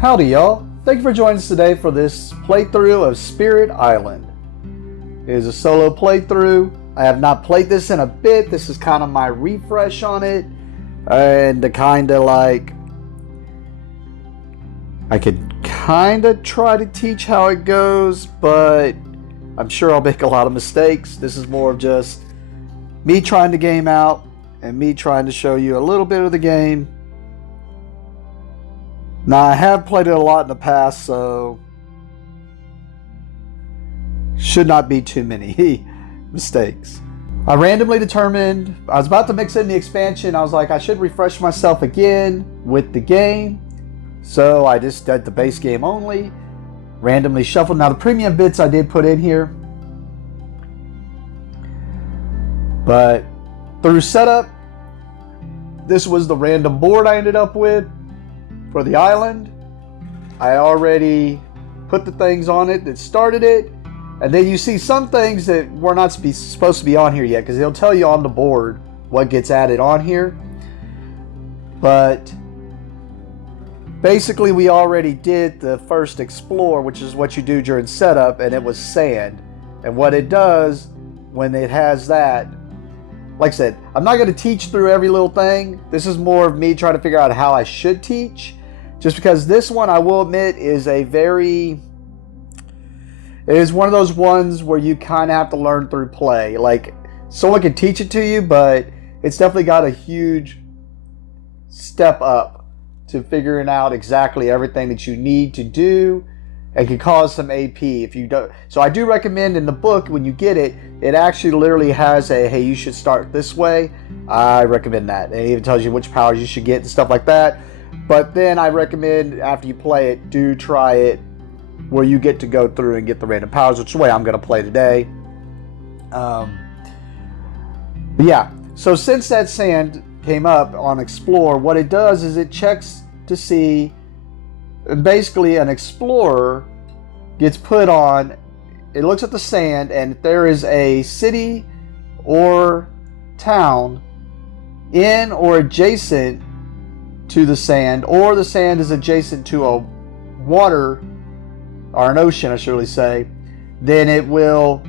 Howdy y'all, thank you for joining us today for this playthrough of Spirit Island. It is a solo playthrough. I have not played this in a bit. This is kind of my refresh on it, and to kind of like, I could kind of try to teach how it goes, but I'm sure I'll make a lot of mistakes. This is more of just me trying the game out and me trying to show you a little bit of the game. Now, I have played it a lot in the past, so should not be too many mistakes. I randomly determined, I was about to mix in the expansion. I was like, I should refresh myself again with the game. So I just did the base game only, randomly shuffled. Now the premium bits I did put in here, but through setup, this was the random board I ended up with for the island. I already put the things on it that started it, and then you see some things that were not supposed to be on here yet, because they'll tell you on the board what gets added on here. But basically we already did the first explore, which is what you do during setup, and it was sand. And what it does when it has that, like I said, I'm not going to teach through every little thing. This is more of me trying to figure out how I should teach. Just because this one, I will admit, is it is one of those ones where you kind of have to learn through play. Like, someone can teach it to you, but it's definitely got a huge step up to figuring out exactly everything that you need to do. It can cause some AP if you don't. So I do recommend in the book, when you get it, it actually literally has a, hey, you should start this way. I recommend that. It even tells you which powers you should get and stuff like that. But then I recommend, after you play it, do try it where you get to go through and get the random powers, which is the way I'm going to play today. Yeah, so since that sand came up on Explore, what it does is it checks to see, basically an explorer gets put on, it looks at the sand, and if there is a city or town in or adjacent to the sand, or the sand is adjacent to a water or an ocean, I should really say, then it will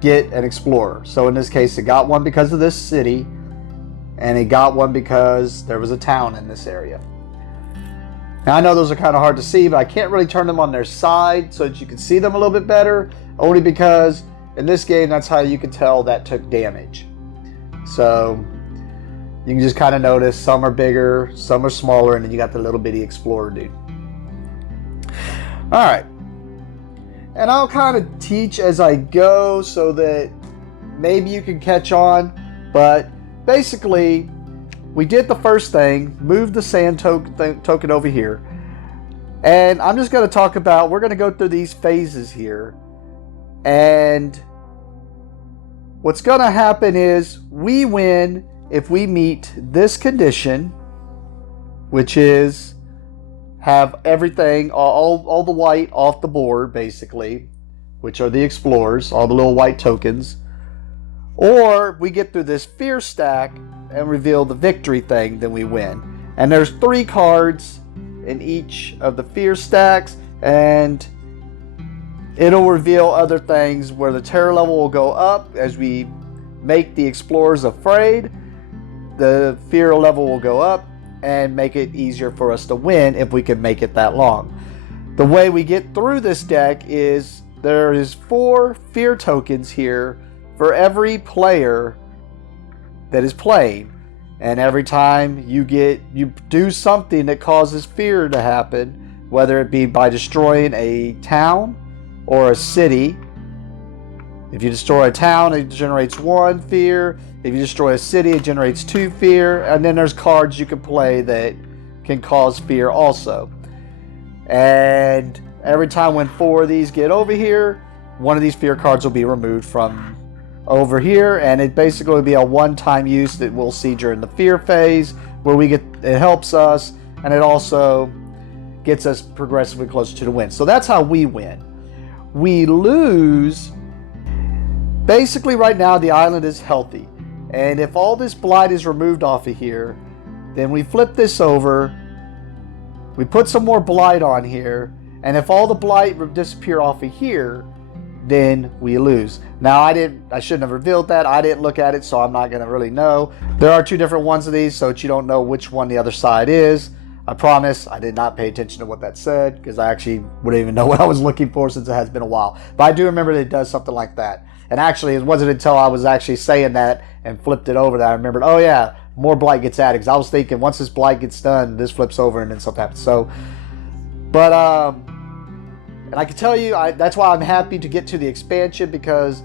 get an explorer. So in this case, it got one because of this city, and it got one because there was a town in this area. Now I know those are kind of hard to see, but I can't really turn them on their side so that you can see them a little bit better, only because in this game, that's how you can tell that took damage. So you can just kind of notice some are bigger, some are smaller, and then you got the little bitty explorer dude. All right. And I'll kind of teach as I go so that maybe you can catch on. But basically, we did the first thing, moved the sand token over here. And I'm just going to talk about, we're going to go through these phases here. And what's going to happen is we win if we meet this condition, which is have everything, all the white off the board, basically, which are the explorers, all the little white tokens. Or we get through this fear stack and reveal the victory thing, then we win. And there's 3 cards in each of the fear stacks, and it'll reveal other things where the terror level will go up as we make the explorers afraid. The fear level will go up and make it easier for us to win if we can make it that long. The way we get through this deck is there is 4 fear tokens here for every player that is playing, and every time you do something that causes fear to happen, whether it be by destroying a town or a city. If you destroy a town, it generates 1 fear. If you destroy a city, it generates 2 fear. And then there's cards you can play that can cause fear also. And every time when 4 of these get over here, 1 of these fear cards will be removed from over here. And it basically will be a one-time use that we'll see during the fear phase, where it helps us, and it also gets us progressively closer to the win. So that's how we win. We lose. Basically right now the island is healthy, and if all this blight is removed off of here, then we flip this over we put some more blight on here, and if all the blight would disappear off of here, then we lose. Now I shouldn't have revealed that. I didn't look at it, so I'm not going to really know. There are two different ones of these, so that you don't know which one the other side is. I promise I did not pay attention to what that said, because I actually wouldn't even know what I was looking for, since it has been a while. But I do remember that it does something like that. And actually, it wasn't until I was actually saying that and flipped it over that I remembered, oh yeah, more blight gets added. Because I was thinking, once this blight gets done, this flips over and then something happens. So, but and I can tell you, that's why I'm happy to get to the expansion, because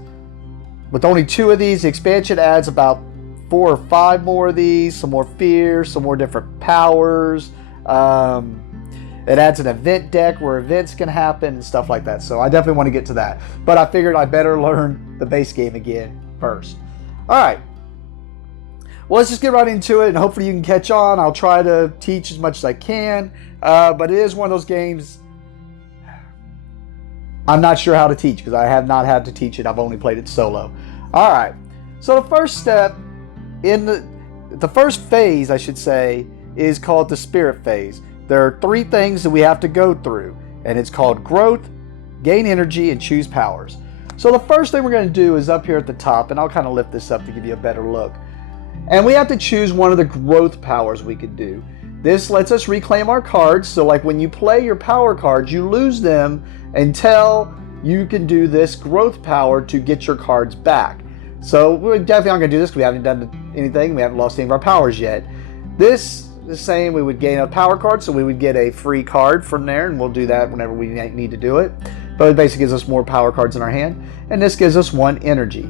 with only 2 of these, the expansion adds about 4 or 5 more of these, some more fear, some more different powers. It adds an event deck where events can happen and stuff like that. So I definitely want to get to that. But I figured I better learn the base game again first. All right. Well, let's just get right into it, and hopefully you can catch on. I'll try to teach as much as I can. But it is one of those games I'm not sure how to teach, because I have not had to teach it. I've only played it solo. All right. So the first step in the first phase, I should say, is called the spirit phase. There are 3 things that we have to go through, and it's called growth, gain energy, and choose powers. So the first thing we're going to do is up here at the top, and I'll kind of lift this up to give you a better look. And we have to choose one of the growth powers we could do. This lets us reclaim our cards. So like when you play your power cards, you lose them until you can do this growth power to get your cards back. So we're definitely not going to do this because we haven't done anything. We haven't lost any of our powers yet. This is saying we would gain a power card, so we would get a free card from there, and we'll do that whenever we need to do it. But it basically gives us more power cards in our hand, and this gives us 1 energy.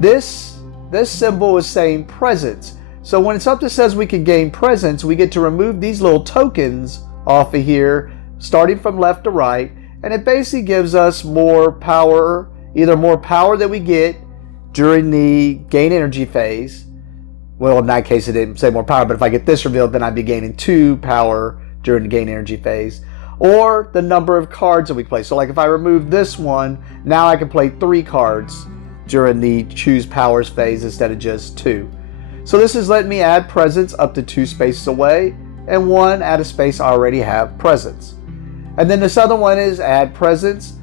This symbol is saying presence. So when something says we can gain presence, we get to remove these little tokens off of here, starting from left to right, and it basically gives us more power, either more power that we get during the gain energy phase. Well, in that case, it didn't say more power, but if I get this revealed, then I'd be gaining 2 power during the gain energy phase. Or the number of cards that we play. So like if I remove this one, now I can play 3 cards during the choose powers phase instead of just 2. So this is letting me add presence up to 2 spaces away, and 1 at a space I already have presence. And then this other one is add presence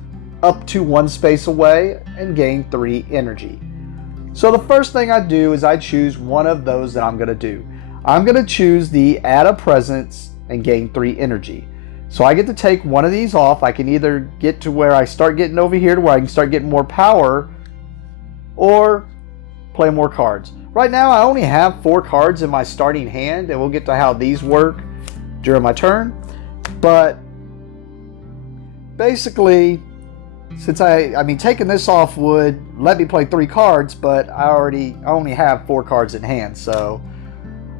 up to 1 space away and gain 3 energy. So the first thing I do is I choose one of those that I'm going to do. I'm going to choose the add a presence and gain 3 energy. So I get to take one of these off. I can either get to where I start getting over here to where I can start getting more power, or play more cards. Right now I only have 4 cards in my starting hand, and we'll get to how these work during my turn. But basically, since I mean taking this off would let me play 3 cards, but I only have 4 cards in hand, so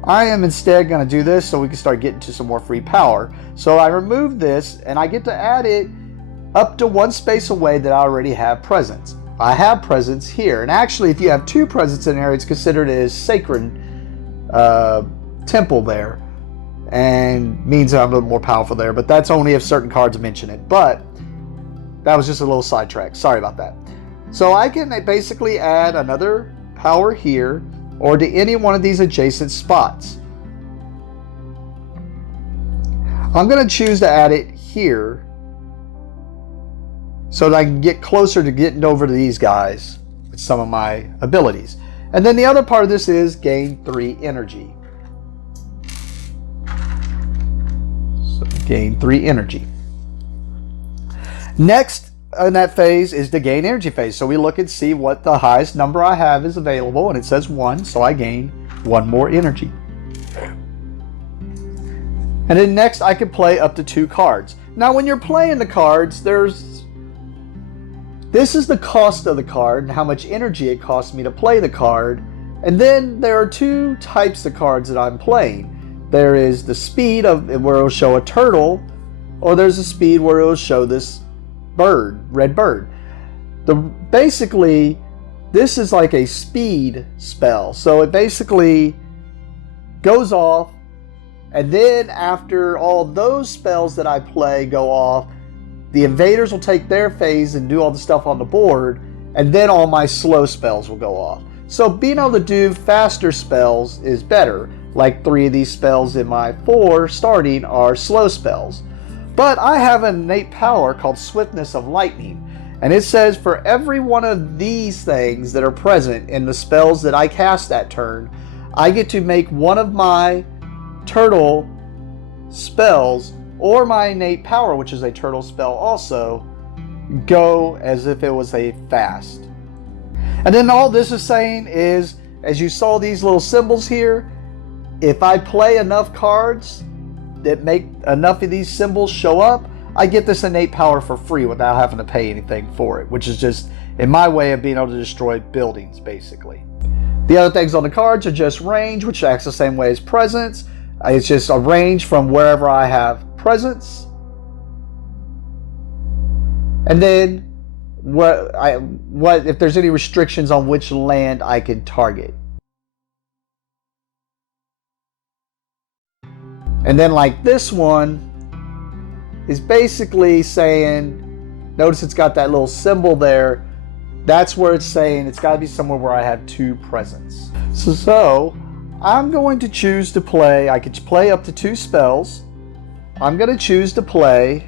I am instead going to do this so we can start getting to some more free power. So I remove this, and I get to add it up to 1 space away that I already have presence. I have presence here, and actually if you have 2 presence in there, it's considered as sacred temple there, and means I'm a little more powerful there, but that's only if certain cards mention it. But that was just a little sidetrack. Sorry about that. So I can basically add another power here or to any one of these adjacent spots. I'm going to choose to add it here so that I can get closer to getting over to these guys with some of my abilities. And then the other part of this is gain 3 energy. So gain 3 energy. Next in that phase is the gain energy phase. So we look and see what the highest number I have is available, and it says 1, so I gain 1 more energy. And then next I can play up to 2 cards. Now when you're playing the cards, this is the cost of the card and how much energy it costs me to play the card. And then there are 2 types of cards that I'm playing. There is the speed of where it'll show a turtle, or there's a speed where it'll show this bird, red bird. Basically, this is like a speed spell. So it basically goes off, and then after all those spells that I play go off, the invaders will take their phase and do all the stuff on the board, and then all my slow spells will go off. So being able to do faster spells is better. like 3 of these spells in my 4 starting are slow spells. But I have an innate power called Swiftness of Lightning, and it says for every one of these things that are present in the spells that I cast that turn, I get to make one of my turtle spells or my innate power, which is a turtle spell also, go as if it was a fast. And then all this is saying is, as you saw these little symbols here, if I play enough cards that make enough of these symbols show up, I get this innate power for free without having to pay anything for it, which is just in my way of being able to destroy buildings, basically. The other things on the cards are just range, which acts the same way as presence. It's just a range from wherever I have presence. And then what if there's any restrictions on which land I can target. And then like this one is basically saying, notice it's got that little symbol there. That's where it's saying it's got to be somewhere where I have 2 presence. So I'm going to choose to play, I could play up to 2 spells. I'm going to choose to play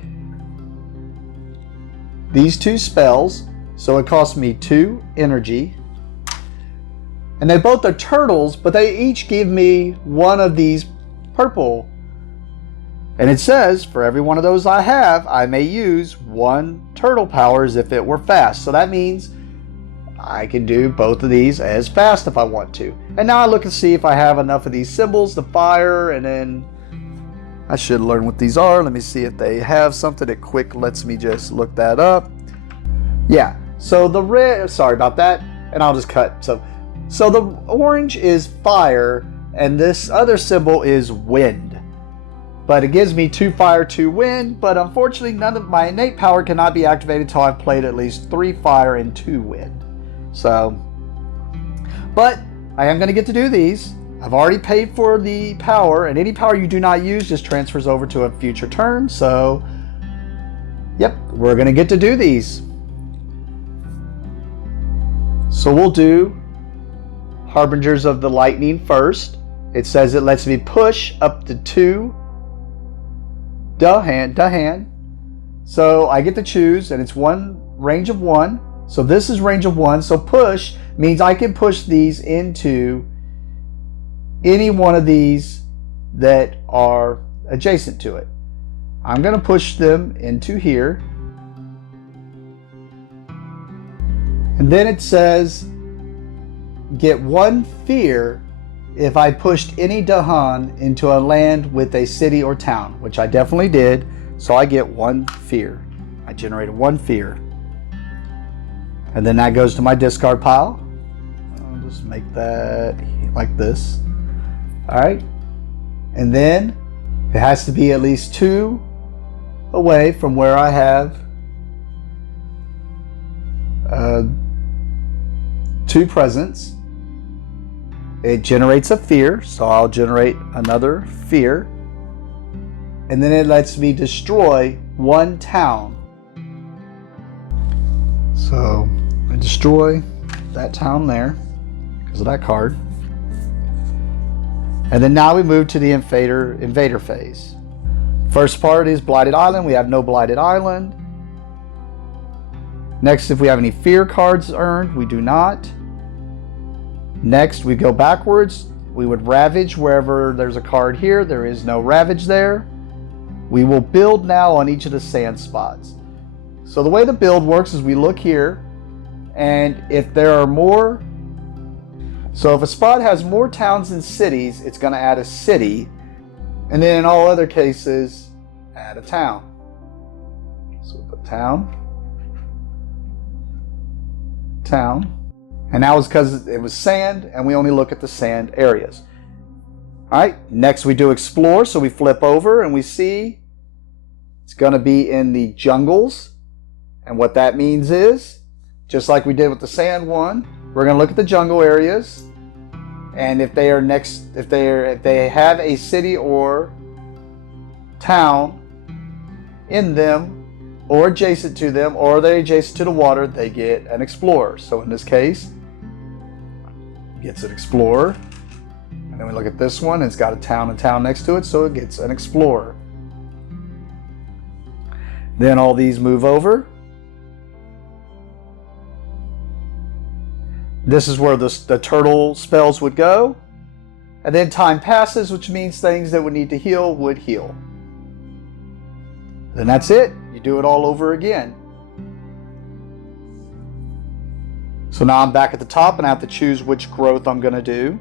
these 2 spells. So it costs me 2 energy. And they both are turtles, but they each give me one of these purple. And it says, for every one of those I have, I may use 1 turtle power as if it were fast. So that means I can do both of these as fast if I want to. And now I look and see if I have enough of these symbols to fire, and then I should learn what these are. Let me see if they have something that quick lets me just look that up. Yeah, so the red, sorry about that, and I'll just cut. So the orange is fire, and this other symbol is wind. But it gives me 2 fire, 2 wind, but unfortunately none of my innate power cannot be activated until I've played at least 3 fire and 2 wind. So, but I am going to get to do these. I've already paid for the power, and any power you do not use just transfers over to a future turn. So, yep, we're going to get to do these. So we'll do Harbingers of the Lightning first. It says it lets me push up to 2 hand. So I get to choose, and it's one range of 1. So this is range of 1. So push means I can push these into any one of these that are adjacent to it. I'm going to push them into here. And then it says get 1 fear if I pushed any Dahan into a land with a city or town, which I definitely did. So I get 1 fear. I generated 1 fear. And then that goes to my discard pile. I'll just make that like this. All right. And then it has to be at least 2 away from where I have 2 presents. It generates a fear, so I'll generate another fear. And then it lets me destroy 1 town. So I destroy that town there because of that card. And then now we move to the invader phase. First part is Blighted Island. We have no Blighted Island. Next, if we have any fear cards earned, we do not. Next, we go backwards. We would ravage wherever there's a card here. There is no ravage there. We will build now on each of the sand spots. So the way the build works is we look here, and if there are more, so if a spot has more towns than cities, it's going to add a city, and then in all other cases, add a town. So we put town, and that was because it was sand, and we only look at the sand areas. All right, next we do explore, so we flip over and we see it's going to be in the jungles. And what that means is, just like we did with the sand one, we're going to look at the jungle areas, and if they are if they have a city or town in them, or adjacent to them, or they're adjacent to the water, they get an explorer. So in this case, gets an explorer. And then we look at this one, it's got a town and town next to it, so it gets an explorer. Then all these move over. This is where the turtle spells would go. And then time passes, which means things that would need to heal would heal. Then that's it. You do it all over again. So now I'm back at the top and I have to choose which growth I'm going to do.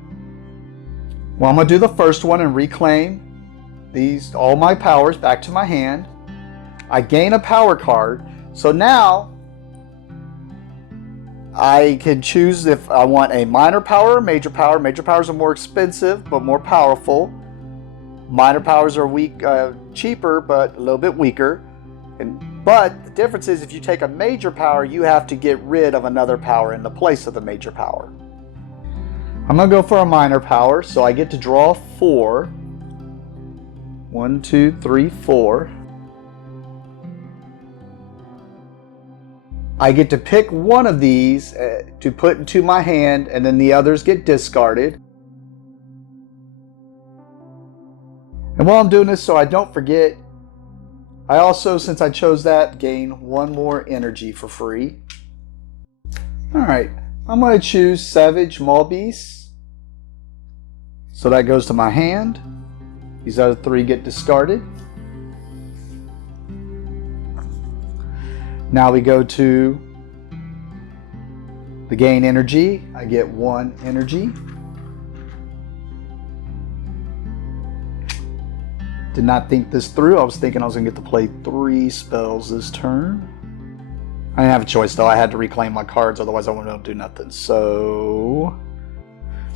Well, I'm going to do the first one and reclaim all my powers back to my hand. I gain a power card. So now I can choose if I want a minor power or major power. Major powers are more expensive but more powerful. Minor powers are cheaper but a little bit weaker. But the difference is if you take a major power, you have to get rid of another power in the place of the major power. I'm going to go for a minor power, so I get to draw 4. 1, 2, 3, 4. I get to pick one of these to put into my hand, and then the others get discarded. And while I'm doing this, so I don't forget, I also, since I chose that, gain 1 more energy for free. Alright, I'm going to choose Savage Maulbeast. So that goes to my hand. These other 3 get discarded. Now we go to the gain energy. I get 1 energy. Did not think this through. I was thinking I was going to get to play 3 spells this turn. I didn't have a choice though. I had to reclaim my cards, otherwise I wouldn't be able to do nothing. So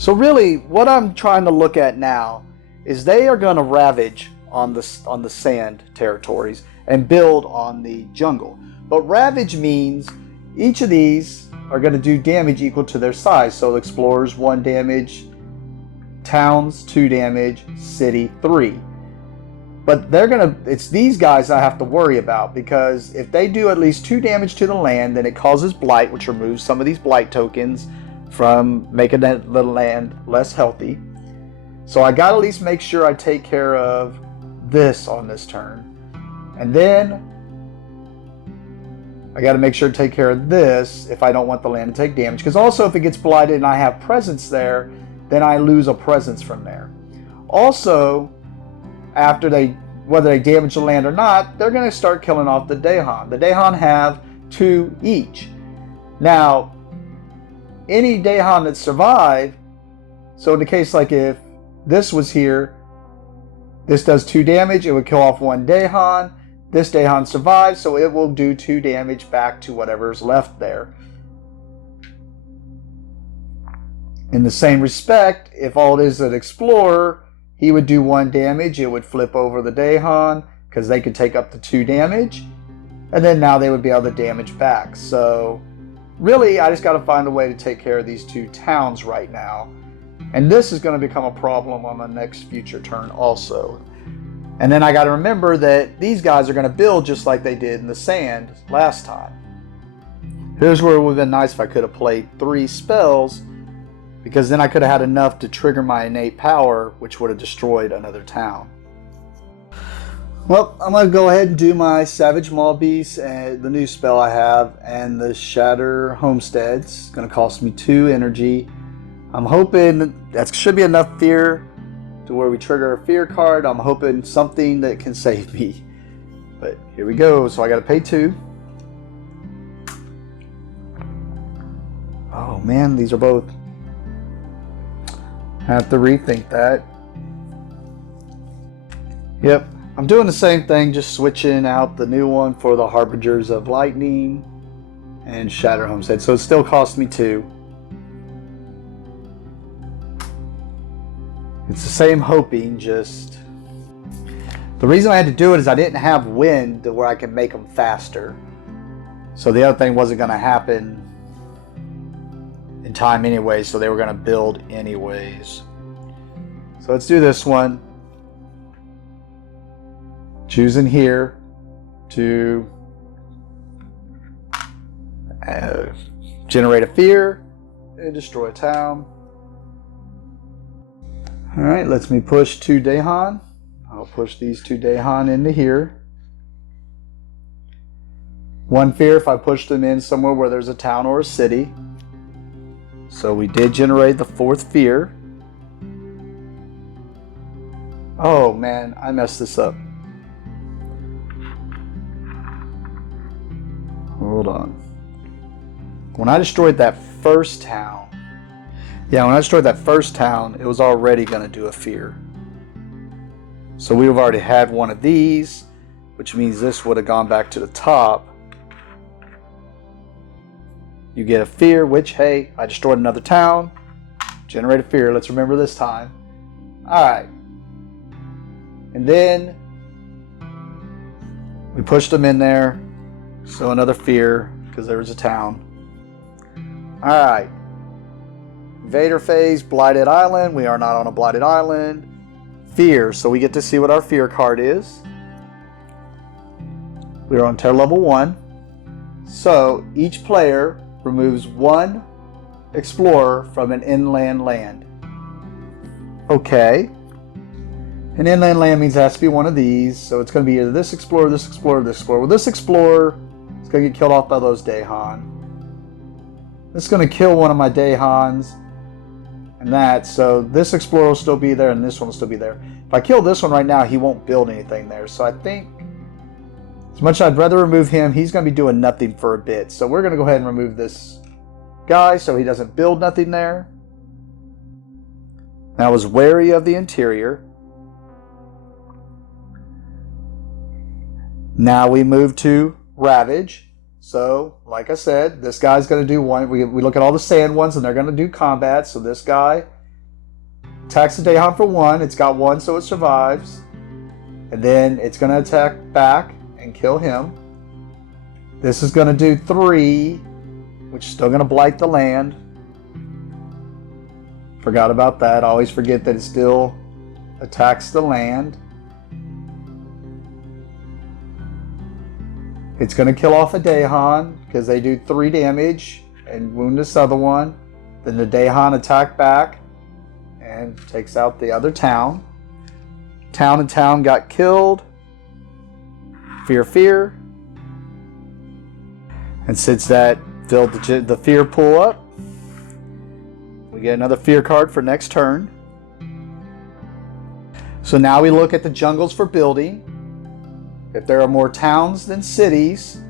really, what I'm trying to look at now is they are going to ravage on the sand territories and build on the jungle. But ravage means each of these are going to do damage equal to their size. So explorers 1 damage, towns 2 damage, city 3. But it's these guys I have to worry about, because if they do at least 2 damage to the land, then it causes blight, which removes some of these blight tokens from making the land less healthy. So I got to at least make sure I take care of this on this turn. And then I got to make sure to take care of this if I don't want the land to take damage. Because also if it gets blighted and I have presence there, then I lose a presence from there. Also, after whether they damage the land or not, they're going to start killing off the Dahan. The Dahan have 2 each. Now, any Dahan that survive, so in the case like if this was here, this does 2 damage, it would kill off 1 Dahan. This Dahan survives, so it will do 2 damage back to whatever's left there. In the same respect, if all it is an explorer, he would do 1 damage, it would flip over the Dahan, because they could take up to 2 damage, and then now they would be able to damage back. So really, I just got to find a way to take care of these 2 towns right now. And this is going to become a problem on the next future turn also. And then I got to remember that these guys are going to build just like they did in the sand last time. Here's where it would have been nice if I could have played 3 spells, because then I could have had enough to trigger my innate power, which would have destroyed another town. Well, I'm going to go ahead and do my Savage Maulbeast and the new spell I have, and the Shatter Homesteads. It's going to cost me 2 energy. I'm hoping that should be enough fear to where we trigger a fear card. I'm hoping something that can save me. But here we go. So I got to pay 2. Oh man, these are both. Have to rethink that. Yep, I'm doing the same thing, just switching out the new one for the Harbingers of Lightning and Shatter Homestead. So it still cost me 2. It's the same hoping, just the reason I had to do it is I didn't have wind to where I can make them faster. So the other thing wasn't going to happen in time anyway, so they were going to build anyways. So let's do this one. Choosing here to generate a fear and destroy a town. Alright, lets me push 2 Dahan. I'll push these 2 Dahan into here. 1 fear if I push them in somewhere where there's a town or a city. So we did generate the 4th fear. Oh man, I messed this up. Hold on. When I destroyed that first town, it was already going to do a fear. So we've already had one of these, which means this would have gone back to the top. You get a fear, which, hey, I destroyed another town. Generate a fear. Let's remember this time. Alright. And then we pushed them in there. So another fear, because there was a town. Alright. Invader phase, Blighted Island. We are not on a Blighted Island. Fear. So we get to see what our fear card is. We are on Terror level 1. So each player removes 1 explorer from an inland land. Okay. An inland land means it has to be one of these. So it's going to be either this explorer, this explorer, this explorer. Well, this explorer is going to get killed off by those Dahan. This is going to kill one of my Dahans. And that, so this explorer will still be there and this one will still be there. If I kill this one right now, he won't build anything there. So I think, as much as I'd rather remove him, he's going to be doing nothing for a bit. So we're going to go ahead and remove this guy so he doesn't build nothing there. Now I was wary of the interior. Now we move to Ravage. So, like I said, this guy's going to do one. We look at all the sand ones, and they're going to do combat. So this guy attacks the Dahan for 1. It's got 1, so it survives. And then it's going to attack back and kill him. This is going to do 3, which is still going to blight the land. Forgot about that. I always forget that it still attacks the land. It's going to kill off a Dahan because they do 3 damage and wound this other one. Then the Dahan attack back and takes out the other town. Town and town got killed. Fear, fear. And since that filled the fear pool up, we get another fear card for next turn. So now we look at the jungles for building. If there are more towns than cities,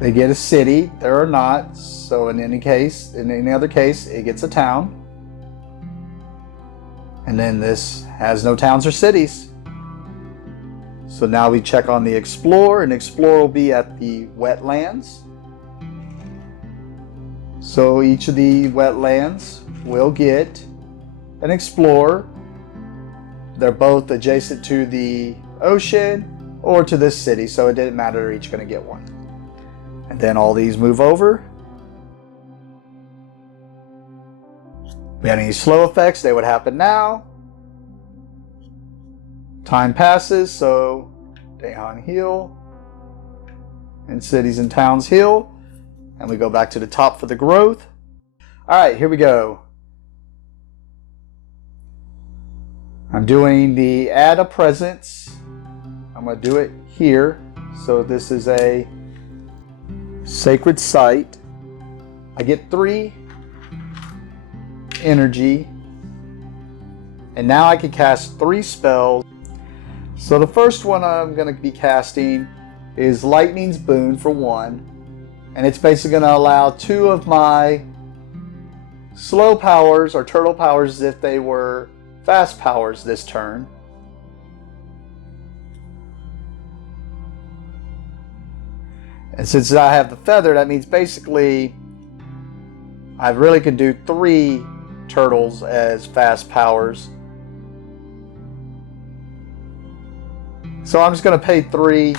they get a city. There are not. So in any other case, it gets a town. And then this has no towns or cities. So now we check on the Explore, and Explore will be at the wetlands. So each of the wetlands will get an Explorer. They're both adjacent to the ocean or to this city, so it didn't matter. They're each going to get one. And then all these move over. If we had any slow effects, they would happen now. Time passes, so Dahan heal, and cities and towns heal, and we go back to the top for the growth. Alright, here we go. I'm doing the add a presence. I'm going to do it here. So this is a sacred site. I get 3 energy. And now I can cast 3 spells. So the first one I'm going to be casting is Lightning's Boon for 1. And it's basically going to allow 2 of my slow powers or turtle powers as if they were fast powers this turn. And since I have the feather, that means basically I really can do 3 turtles as fast powers. So I'm just going to pay 3.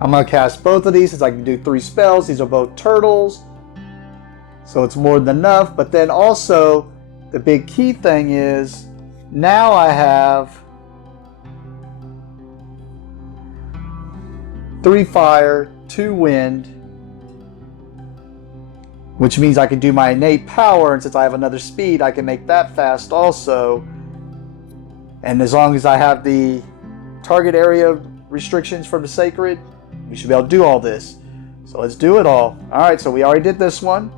I'm going to cast both of these since I can do 3 spells. These are both turtles. So it's more than enough. But then also, the big key thing is, now I have 3 fire, 2 wind, which means I can do my innate power, and since I have another speed, I can make that fast also. And as long as I have the target area restrictions from the sacred, we should be able to do all this. So let's do it all. Alright, so we already did this one,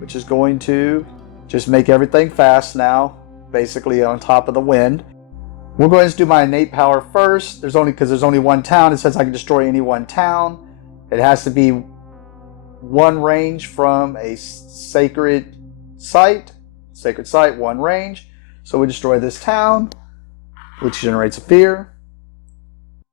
which is going to just make everything fast now, basically on top of the wind. We'll go ahead and do my innate power first. Because there's only one town, it says I can destroy any one town. It has to be one range from a sacred site, one range. So we destroy this town, which generates a fear.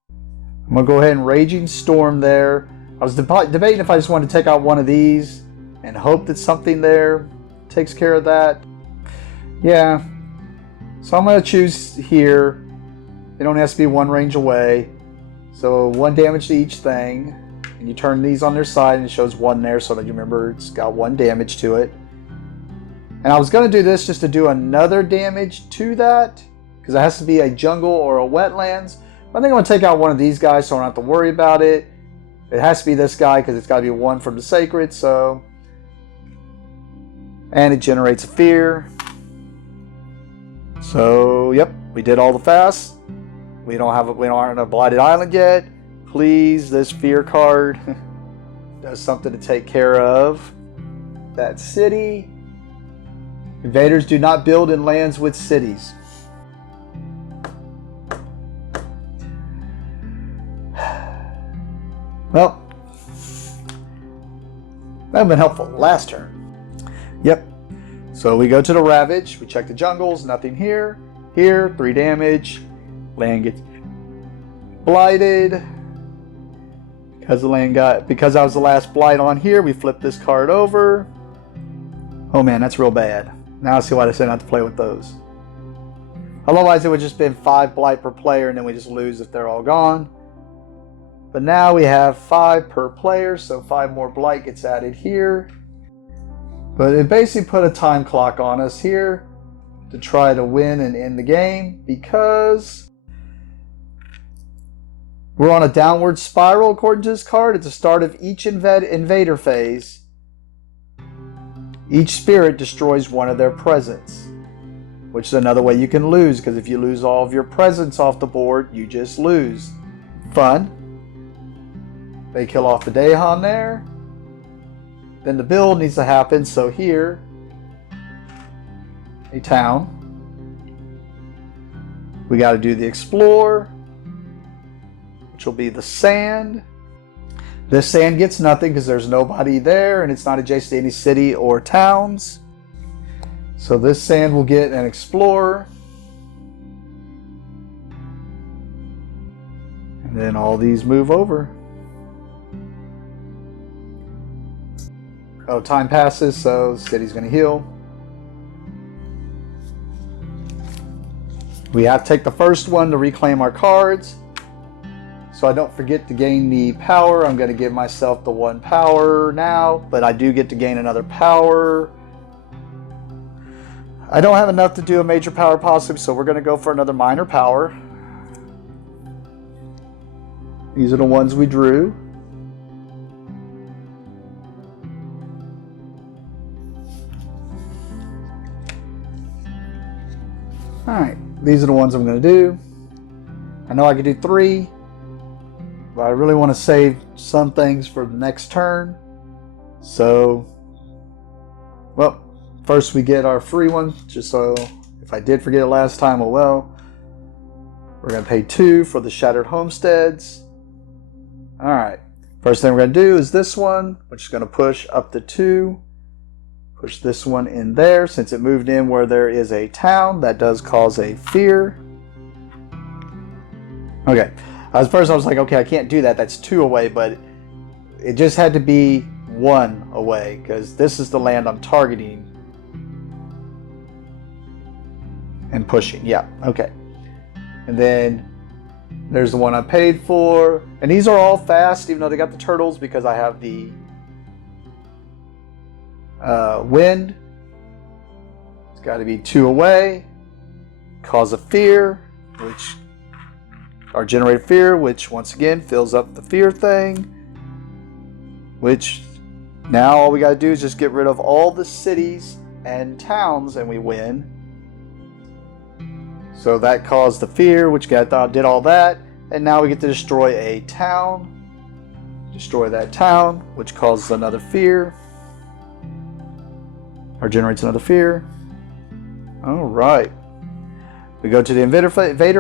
I'm going to go ahead and Raging Storm there. I was debating if I just wanted to take out one of these and hope that something there takes care of that. Yeah. So I'm going to choose here. It only has to be one range away. So 1 damage to each thing. And you turn these on their side and it shows 1 there so that you remember it's got 1 damage to it. And I was going to do this just to do another damage to that, because it has to be a jungle or a wetlands. But I think I'm going to take out one of these guys so I don't have to worry about it. It has to be this guy because it's got to be 1 from the sacred. So, and it generates a fear. So, yep, we did all the fast. We aren't on a blighted island yet. Please, this fear card does something to take care of that city. Invaders do not build in lands with cities. Well, that would have been helpful last turn. Yep. So we go to the Ravage. We check the jungles. Nothing here. Here, 3 damage. Land gets blighted. Because I was the last blight on here, we flip this card over. Oh man, that's real bad. Now I see why they say not to play with those. Otherwise, it would just been 5 blight per player, and then we just lose if they're all gone. But now we have 5 per player, so 5 more blight gets added here. But it basically put a time clock on us here to try to win and end the game, because we're on a downward spiral according to this card. At the start of each invader phase, each spirit destroys one of their presence, which is another way you can lose, because if you lose all of your presence off the board, you just lose. Fun. They kill off the Dahan there. Then the build needs to happen, so here, a town. We got to do the Explore, which will be the sand. This sand gets nothing because there's nobody there and it's not adjacent to any city or towns. So this sand will get an Explorer. And then all these move over. Oh, time passes, so the city's going to heal. We have to take the first one to reclaim our cards. So I don't forget to gain the power. I'm going to give myself the 1 power now, but I do get to gain another power. I don't have enough to do a major power possibly, so we're going to go for another minor power. These are the ones we drew. Alright, these are the ones I'm going to do. I know I could do 3, but I really want to save some things for the next turn. So, well, first we get our free one, just so if I did forget it last time, oh well. We're going to pay 2 for the Shattered Homesteads. Alright, first thing we're going to do is this one, which is going to push up to 2. Push this one in there. Since it moved in where there is a town, that does cause a fear. Okay. First I was like, okay, I can't do that. That's 2 away, but it just had to be 1 away, because this is the land I'm targeting and pushing. Yeah, okay. And then there's the one I paid for. And these are all fast, even though they got the turtles, because I have the wind. It's got to be 2 away. Cause a fear, or generate fear, which once again fills up the fear thing, which Now all we got to do is just get rid of all the cities and towns and we win. So that caused the fear, which did all that. And now we get to destroy a town. Destroy that town, which causes another fear. Or generates another fear. Alright. We go to the invader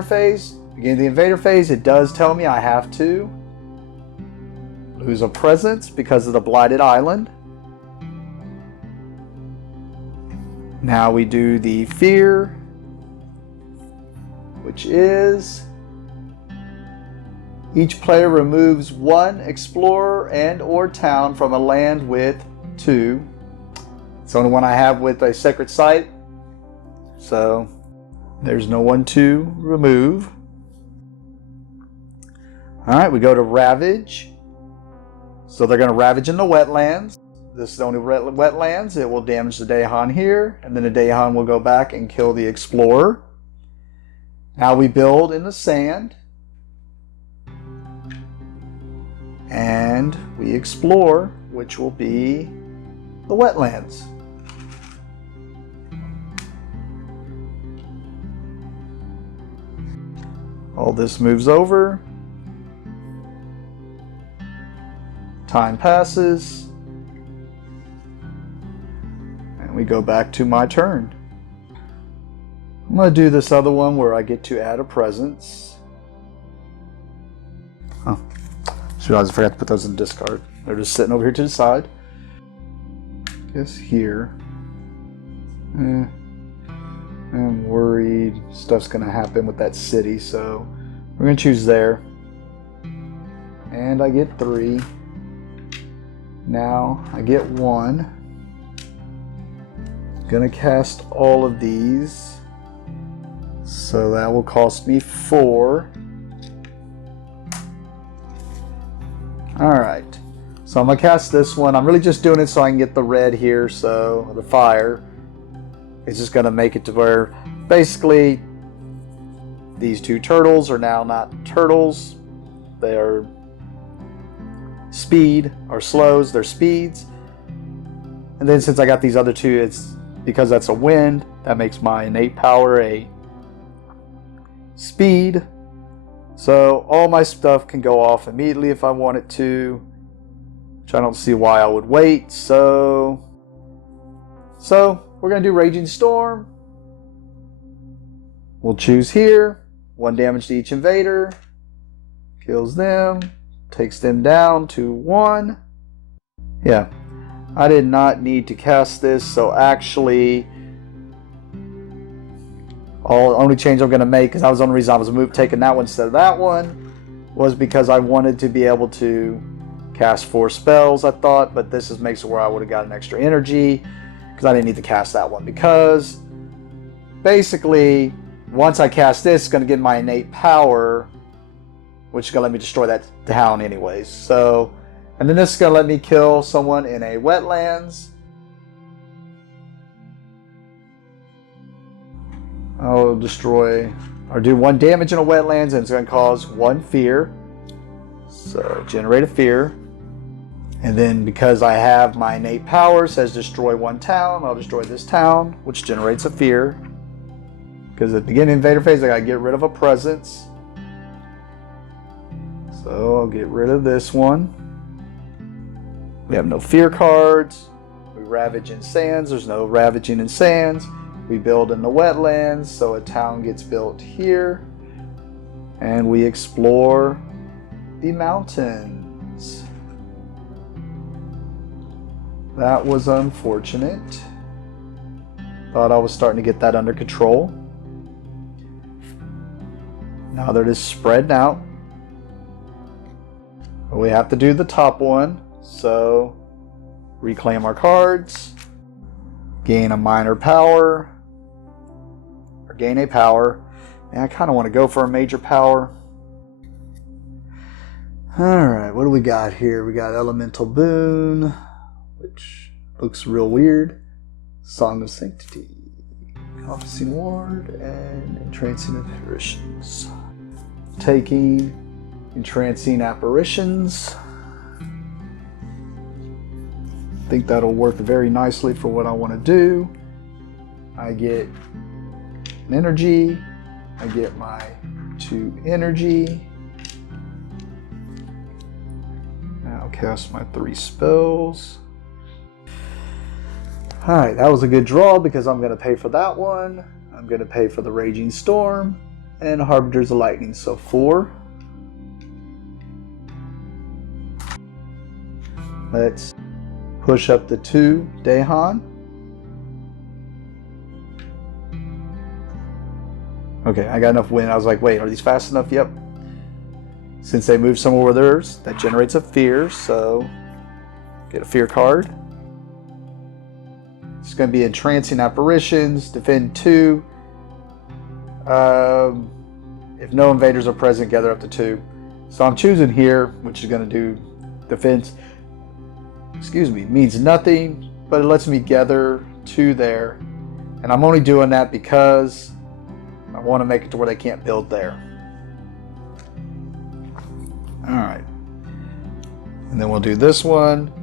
phase. Beginning of the invader phase, it does tell me I have to lose a presence because of the blighted island. Now we do the fear, which is each player removes one explorer and or town from a land with 2. It's the only one I have with a sacred site, so there's no one to remove. Alright, we go to Ravage. So they're going to ravage in the wetlands. This is the only wetlands. It will damage the Dahan here, and then the Dahan will go back and kill the explorer. Now we build in the sand. And we explore, which will be the wetlands. All this moves over. Time passes. And we go back to my turn. I'm going to do this other one where I get to add a presence. Oh, just realized I forgot to put those in the discard. They're just sitting over here to the side. Guess here. I'm worried stuff's going to happen with that city, so we're going to choose there. And I get 3. Now I get 1. Gonna cast all of these. So that will cost me 4. Alright. So I'm gonna cast this one. I'm really just doing it so I can get the red here, so the fire. It's just gonna make it to where basically these 2 turtles are now not turtles. They are speed or slows, they're speeds. And then since I got these other 2, it's because that's a wind, that makes my innate power a speed. So all my stuff can go off immediately if I want it to, which I don't see why I would wait. So we're gonna do Raging Storm. We'll choose here. 1 damage to each invader. Kills them. Takes them down to 1. Yeah, I did not need to cast this, so actually only change I'm going to make, because that was the only reason I was taking that one instead of that one, was because I wanted to be able to cast 4 spells, I thought, but this makes it where I would have got an extra energy, because I didn't need to cast that one, because basically once I cast this, it's going to get my innate power, which is going to let me destroy that town anyways. So, and then this is going to let me kill someone in a wetlands. I'll destroy or do 1 damage in a wetlands, and it's going to cause 1 fear. So generate a fear. And then because I have my innate power, says destroy 1 town, I'll destroy this town, which generates a fear. Because at the beginning of invader phase, I got to get rid of a presence. So I'll get rid of this one. We have no fear cards. We ravage in sands. There's no ravaging in sands. We build in the wetlands, so a town gets built here. And we explore the mountains. That was unfortunate. Thought I was starting to get that under control. Now they're just spreading out. We have to do the top one, so reclaim our cards, gain a minor power, or gain a power, and I kind of want to go for a major power. Alright, what do we got here? We got Elemental Boon, which looks real weird, Song of Sanctity, Encompassing Ward, and Entrancing Apparitions. Taking Entrancing Apparitions. think that'll work very nicely for what I want to do. I get an energy. I get my 2 energy. Now I'll cast my 3 spells. Alright, that was a good draw because I'm going to pay for that one. I'm going to pay for the Raging Storm and Harbingers of Lightning, so 4. Let's push up the 2 Dahan. Okay, I got enough wind. I was like, wait, are these fast enough? Yep. Since they move somewhere where there's, that generates a fear, so get a fear card. It's going to be Entrancing Apparitions, defend 2. If no invaders are present, gather up to 2. So I'm choosing here, which is going to do defense. Excuse me, means nothing, but it lets me gather 2 there. And I'm only doing that because I want to make it to where they can't build there. Alright. And then we'll do this one.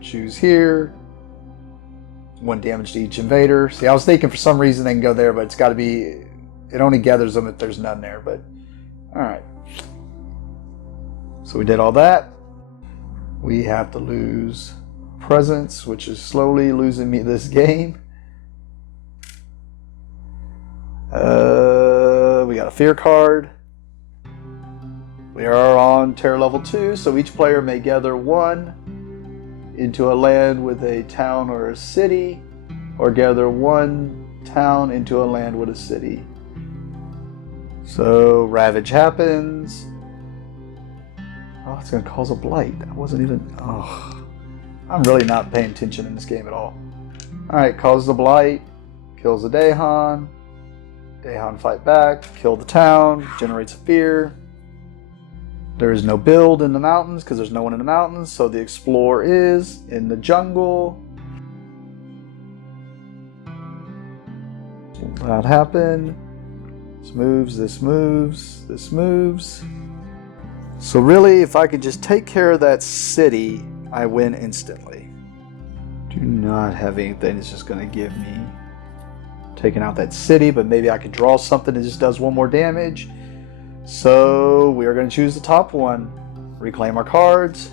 Choose here. 1 damage to each invader. See, I was thinking for some reason they can go there, but it's got to be... It only gathers them if there's none there, but... Alright. So we did all that. We have to lose presence, which is slowly losing me this game. We got a fear card. We are on terror level 2, so each player may gather 1 into a land with a town or a city, or gather 1 town into a land with a city. So Ravage happens. Oh, it's going to cause a blight. That wasn't even... Oh, I'm really not paying attention in this game at all. Alright, causes a blight. Kills the Dahan. Dahan fight back. Kill the town. Generates a fear. There is no build in the mountains because there's no one in the mountains. So the explorer is in the jungle. That happened. This moves, this moves, this moves. So really, if I could just take care of that city, I win instantly. Do not have anything that's just going to give me taking out that city, but maybe I could draw something that just does 1 more damage. So we are going to choose the top one. Reclaim our cards.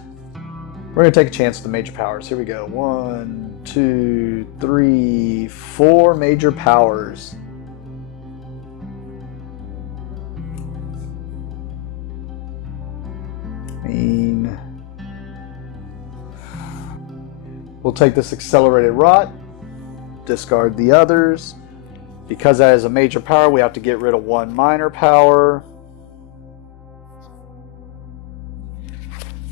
We're going to take a chance with the major powers. Here we go. 1, 2, 3, 4 major powers. We'll take this Accelerated Rot, discard the others. Because that is a major power, we have to get rid of 1 minor power.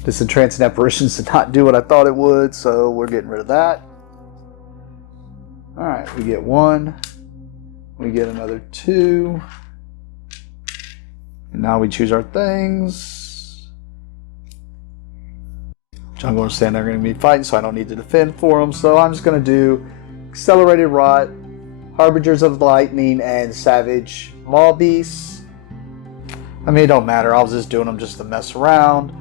This Entrancing Apparitions did not do what I thought it would, so we're getting rid of that. Alright, we get 1. We get another 2. And now we choose our things. Jungle and Sand are going to be fighting, so I don't need to defend for them. So I'm just going to do Accelerated Rot, Harbingers of Lightning, and Savage Maw Beasts. I mean, it don't matter. I was just doing them just to mess around.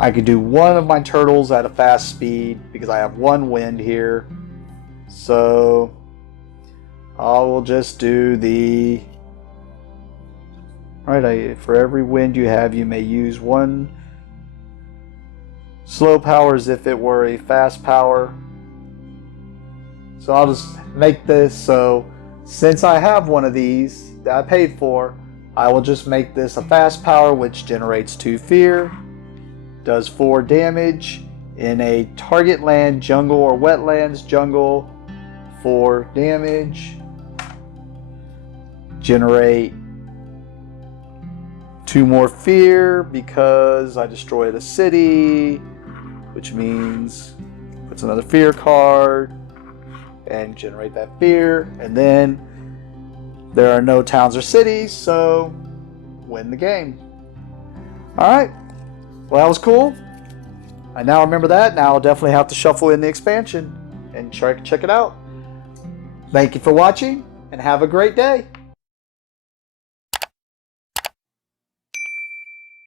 I could do 1 of my turtles at a fast speed because I have 1 wind here. So I will just do the... Alright, for every wind you have, you may use 1 slow power as if it were a fast power. So I'll just make this so since I have 1 of these that I paid for, I will just make this a fast power which generates 2 fear, does 4 damage in a target land, jungle or wetlands, jungle, 4 damage, generate 2 more fear because I destroyed a city, which means puts another fear card and generate that fear. And then there are no towns or cities, so win the game. Alright, well that was cool. I now remember that. Now I'll definitely have to shuffle in the expansion and check it out. Thank you for watching and have a great day.